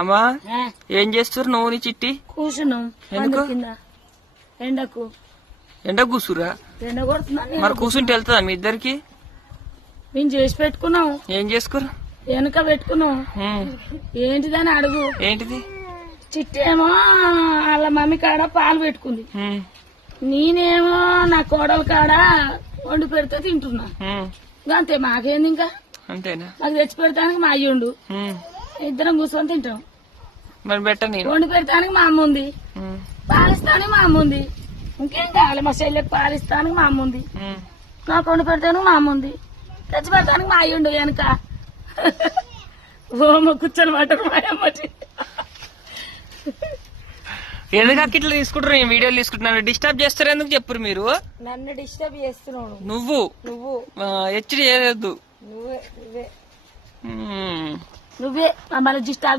అమ్మా ఏం చేస్తారు నువ్వు నీ చిట్టి? కూర్చున్నాం ఎందుకు? కింద ఎండకు. ఎండ కూసురా? ఎండ కొడుతుందని మరి కూర్చుంటే వెళ్తుందా మీ ఇద్దరికి? మేము చేసి పెట్టుకున్నాం. ఏం చేసుకోరు? వెనక పెట్టుకున్నాం. ఏంటిదని అడుగు. ఏంటిది? చిట్టి ఏమో వాళ్ళ మమ్మీ కాడ పాలు పెట్టుకుంది, నేనేమో నా కోడల కాడ వండి పెడితే తింటున్నా. అంతే, మాకేంది ఇంకా? అంతేనా? నాకు తెచ్చి పెడతానికి మా అయ్యుండు, ఇద్దరం కూర్చొని తింటాం. మరి బెట్ట నేను వండి పెడతానికి మా అమ్మ ఉంది, పాలిస్తానికి మా అమ్మ ఉంది. ఇంకేం కావాలి? మా చెల్లెకి పాలిస్తానికి మా అమ్మ ఉంది, నాకు వండి పెడతానికి మా అమ్మ ఉంది, తెచ్చి పెడతానికి మా అయ్యుండు వెనక. ఓమ కూర్చొని పట్టరు మా అమ్మ. ఎందుకు అక్క ఇట్లా తీసుకుంటారు? నేను వీడియోలు తీసుకుంటున్నాను, డిస్టర్బ్ చేస్తారు ఎందుకు చెప్పరు మీరు? నన్ను డిస్టర్బ్ చేస్తున్నావు నువ్వు. నువ్వు హెచ్చరి చేయలేదు. నువ్వే మమ్మల్ని డిస్టర్బ్